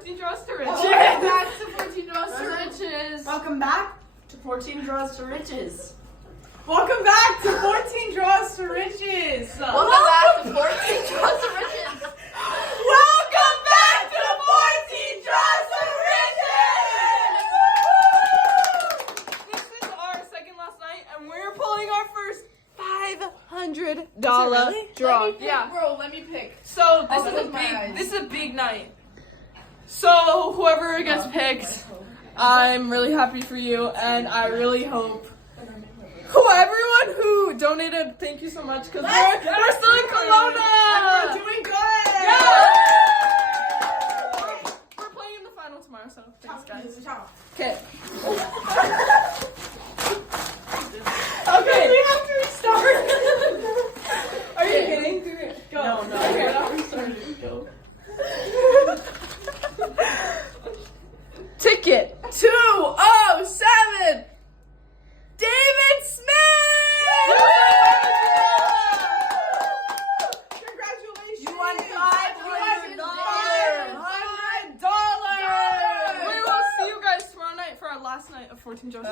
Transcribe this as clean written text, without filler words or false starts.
14 Draws to Riches. Welcome back to 14 Draws to Riches. Welcome back to 14 Draws to Riches. Welcome back to 14 Draws to Riches. Welcome back to 14 Draws to Riches. Welcome back to 14 Draws to Riches. This is our second last night, and we're pulling our first $500 really? draw. Let me pick, Yeah. bro. Let me pick. So I'll close my eyes. this is a big night. So whoever gets picked, I'm really happy for you, and I really hope everyone who donated, thank you so much, because we're still in Kelowna. We're doing good. Yeah. We're playing in the final tomorrow, so thanks, guys. Okay. Okay. We have to restart. Are you kidding? Go. No. Okay. We're not restarting. Go. Ticket 207. David Smith. Congratulations. You won $500. We will see you guys tomorrow night for our last night of 14 Joseph.